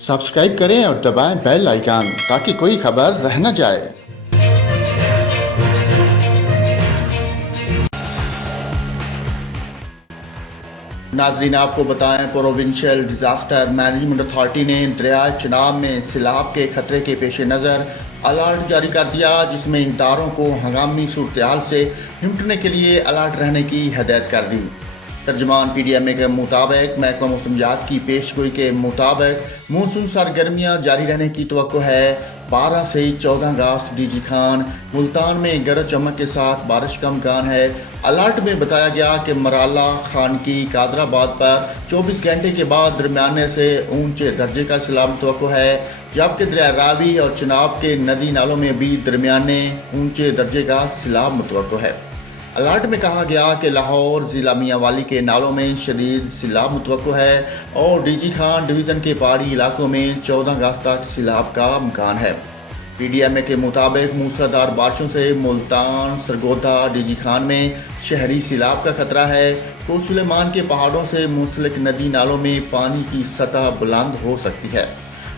Subscribe करें और दबाएं बेल आइकन ताकि कोई खबर रह न जाए। नाजरीन, आपको बताएं, प्रोविंशियल डिजास्टर मैनेजमेंट अथॉरिटी ने दरिया चनाब में सैलाब के खतरे के पेश नज़र अलर्ट जारी कर दिया, जिसमें इदारों को हंगामी सूरत-ए-हाल से निपटने के लिए अलर्ट रहने की हदायत कर दी। तर्जमान PDMA के मुताबिक महकमा मौसमियात की पेशगोई के मुताबिक मानसून सरगर्मियाँ जारी रहने की तवक्को है। 12 से 14 अगस्त DG खान मुल्तान में गरज चमक के साथ बारिश का इम्कान है। अलर्ट में बताया गया कि मराला, खानकी, कादराबाद पर 24 घंटे के बाद दरमियाने से ऊंचे दर्जे का सैलाब तवक्को है, जबकि दरिया रावी और चनाब के नदी नालों में भी दरमियाने ऊंचे दर्जे का सैलाब मुतवक्को है। अलर्ट में कहा गया कि लाहौर ज़िला मियांवाली के नालों में शदीद सैलाब मुतवक्को है और DG खान डिवीज़न के पहाड़ी इलाकों में 14 अगस्त तक सैलाब का इम्कान है। PDMA के मुताबिक मूसलाधार बारिशों से मुल्तान, सरगोधा, DG खान में शहरी सैलाब का खतरा है। कोट सुलेमान के पहाड़ों से मुंसलिक नदी नालों में पानी की सतह बुलंद हो सकती है।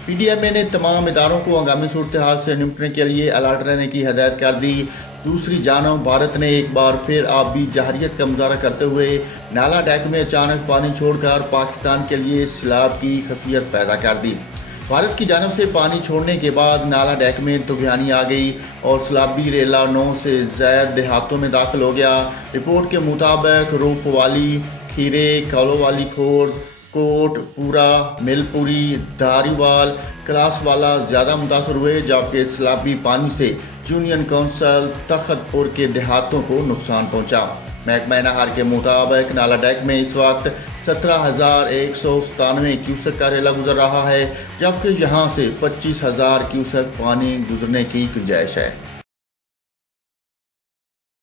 PDMA ने तमाम इदारों को हंगामी सूरत-ए-हाल से निपटने के लिए अलर्ट रहने की हदायत कर दी। दूसरी जानब भारत ने एक बार फिर आबी जहरियत का मुजाहरा करते हुए नाला डैक में अचानक पानी छोड़कर पाकिस्तान के लिए सैलाब की खफियत पैदा कर दी। भारत की जानब से पानी छोड़ने के बाद नाला डैक में तुगयानी आ गई और सैलाबी रेला 9 से ज़ायद देहातों में दाखिल हो गया। रिपोर्ट के मुताबिक रूपवाली, खीरे, कालोवाली खोर्द, कोट, पूरा, मिलपुरी, धारीवाल, कलासवाला ज़्यादा मुतासर हुए, जबकि सैलाबी पानी से यूनियन काउंसिल, तखतपुर के देहातों को नुकसान पहुंचा। महकमा नहर के मुताबिक नाला डैक में इस वक्त 17,197 क्यूसेक का रेला गुजर रहा है, जबकि यहाँ से 25,000 क्यूसेक पानी गुजरने की गुंजाइश है।